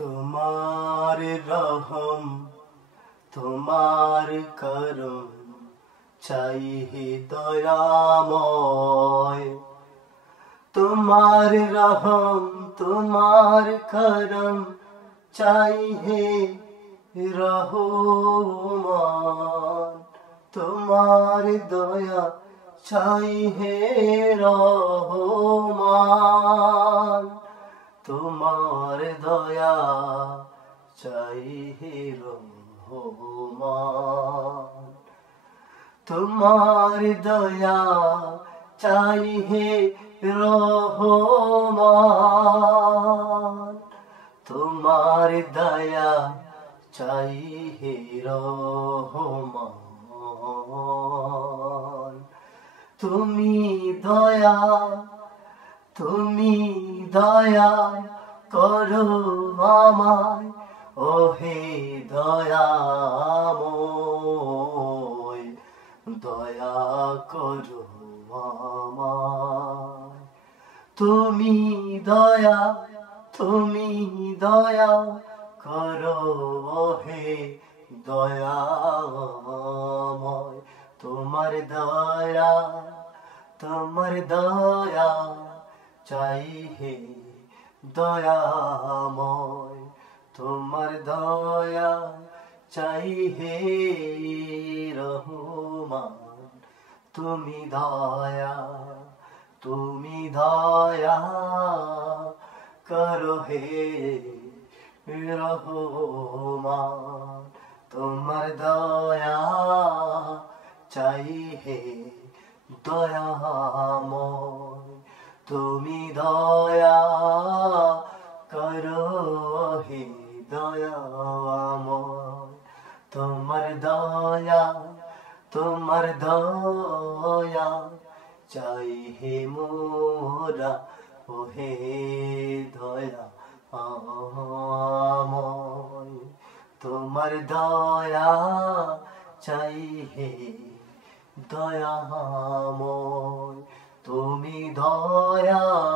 তোমার রহম তোমার করম চাই হে দয়াময়। তোমার রহম তোমার করম চাই হে রহমান। তোমার দয়া চাই হে রহমান। তোমার দয়া চাই হে রহমান। তোমার দয়া চাই হে রহমান। তোমার দয়া চাই হে রহমান। তুমি দয়া করো আমায়, ওহে দয়াময়। দয়া করো আমায়। তুমি দয়া করো ওহে দয়াময়। তোমার দয়া চাই হে দয়াময়। তোমার দয়া চাই হে রহমান। তুমি দয়া করো হে রহমান। তোমার দয়া চাই হে দয়াময়। তুমি দয়া করো হে দয়াময়। তোমার দয়া চাই হে মোরা, ওহে দয়াময়। তোমার দয়া চাই হে দয়াময়। তুমি দয়া